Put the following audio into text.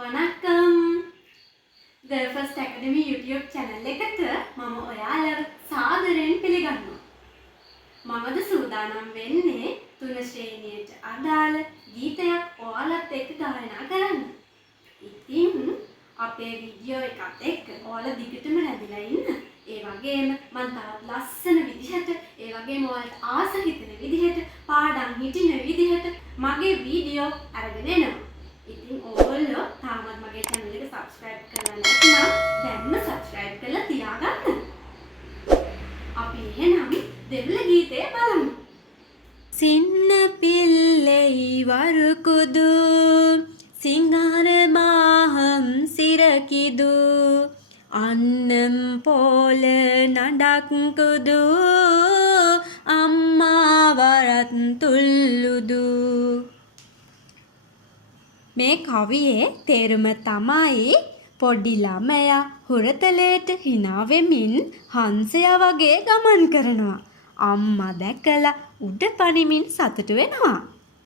වණක්කම් The First Academy YouTube channel එකට මම ඔයාලව සාදරයෙන් පිළිගන්නවා. මමද සූදානම් වෙන්නේ 3 ශ්‍රේණියට අදාළ ගීතයක් ඔයාලත් එක්ක ගායනා කරන්න. ඉතින් අපේ වීඩියෝ එකත් එක්ක ඔයාලා දිගටම රැඳිලා ඉන්න. ඒ වගේම මම තවත් ලස්සන විදිහට, ඒ වගේම ඔයාලට ආස හිතෙන විදිහට, පාඩම් හිටින විදිහට මගේ වීඩියෝ අරගෙන එනවා. ඉතින් ඔයගොල්ලෝ තාමත් මගේ channel එක subscribe කරලා නැත්නම් දැන්ම subscribe කරලා තියාගන්න. අපි එහෙනම් දෙවල ගීතය බලමු. සින්න පිල්ලෙයි වරුකුදු සිංහර මාහම් සිරකිදු අන්නම් පොල නඩක් කුදු අම්මා වරත් තුල්ලුදු. මේ කවියේ තේරුම තමයි පොඩි ළමයා හුරතලයට hina වෙමින් හංසයා වගේ ගමන් කරනවා. අම්මා දැකලා උඩ පනිමින් සතුටු වෙනවා.